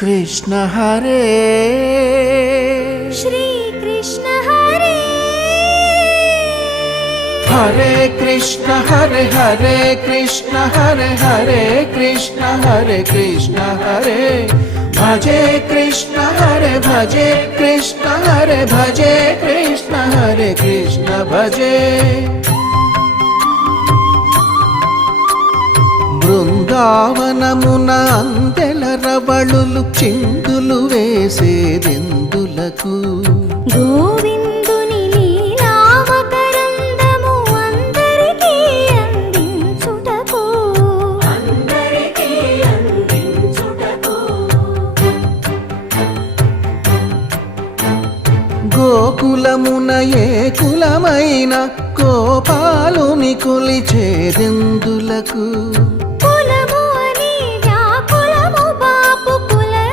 कृष्ण हरे श्री कृष्ण हरे हरे कृष्ण हरे हरे कृष्ण हरे हरे कृष्ण हरे कृष्ण हरे भजे कृष्ण हरे भजे कृष्ण हरे भजे कृष्ण हरे कृष्ण भजे బృందావనమున అందెల రవళులు చిందులు వేసేదెందులకు గోవిందుని లీలావతరందము అందరికీ అందించుటకు గోకులమున ఏ కులమైన గోపాలుని కొలిచేదెందులకు